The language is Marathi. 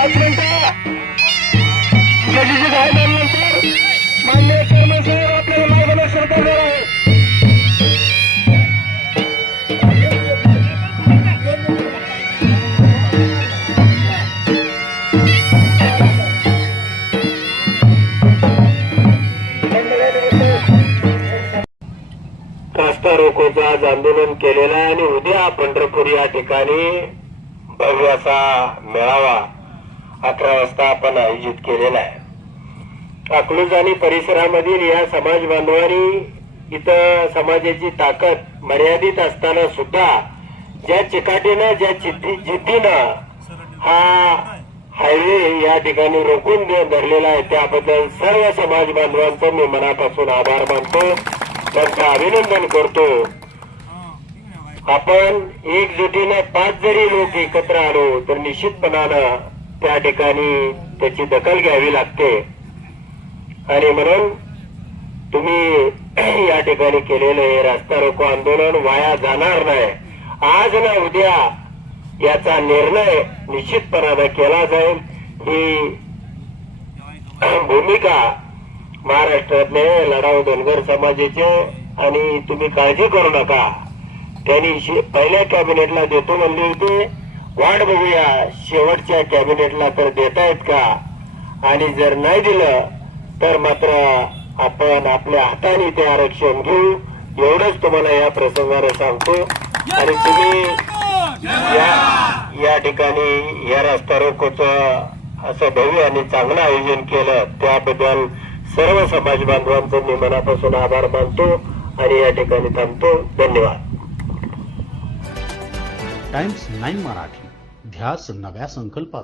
5 मिनिटं गडीची घाई झाल्यानंतर माननीय चेअरमन साहेब आपल्याला लाईव्हला श्रद्धा देणार आहे. रास्ता रोकोचं आज आंदोलन केलेलं आहे आणि उद्या पंढरपूर या ठिकाणी भव्य असा मेळावा 11 वाजता आपण आयोजित केलेला आहे. अकलूज आणि परिसरामधील या समाज बांधवांनी इथं समाजाची ताकद मर्यादित असताना सुद्धा ज्या चिकाटीनं ज्या जिद्दीनं हा हायवे या ठिकाणी रोखून धरलेला आहे त्याबद्दल सर्व समाज बांधवांचं मी मनापासून आभार मानतो, त्यांचं अभिनंदन करतो. आपण एकजुटीने 5 जरी लोक एकत्र आलो तर निश्चितपणानं त्या ठिकाणी त्याची दखल घ्यावी लागते आणि म्हणून तुम्ही या ठिकाणी केलेलं हे रस्ता रोको आंदोलन वाया जाणार नाही. आज ना उद्या याचा निर्णय निश्चितपणानं केला जाईल ही भूमिका महाराष्ट्रातले लढाऊ धनगर समाजाचे आणि तुम्ही काळजी करू नका. त्यांनी पहिल्या कॅबिनेटला देतो म्हणले होते, वाट बघूया शेवटच्या कॅबिनेटला तर देतायत का आणि जर नाही दिलं तर मात्र आपण आपल्या हाताने ते आरक्षण घेऊ एवढंच तुम्हाला या प्रसंगाने सांगतो. आणि तुम्ही या ठिकाणी या रस्ता रोकोचं असं भव्य आणि चांगलं आयोजन केलं त्याबद्दल सर्व समाज बांधवांचं मी मनापासून आभार मानतो आणि या ठिकाणी थांबतो. धन्यवाद. टाइम्स 9 मराठी, ध्यास नव्या संकल्पाचा.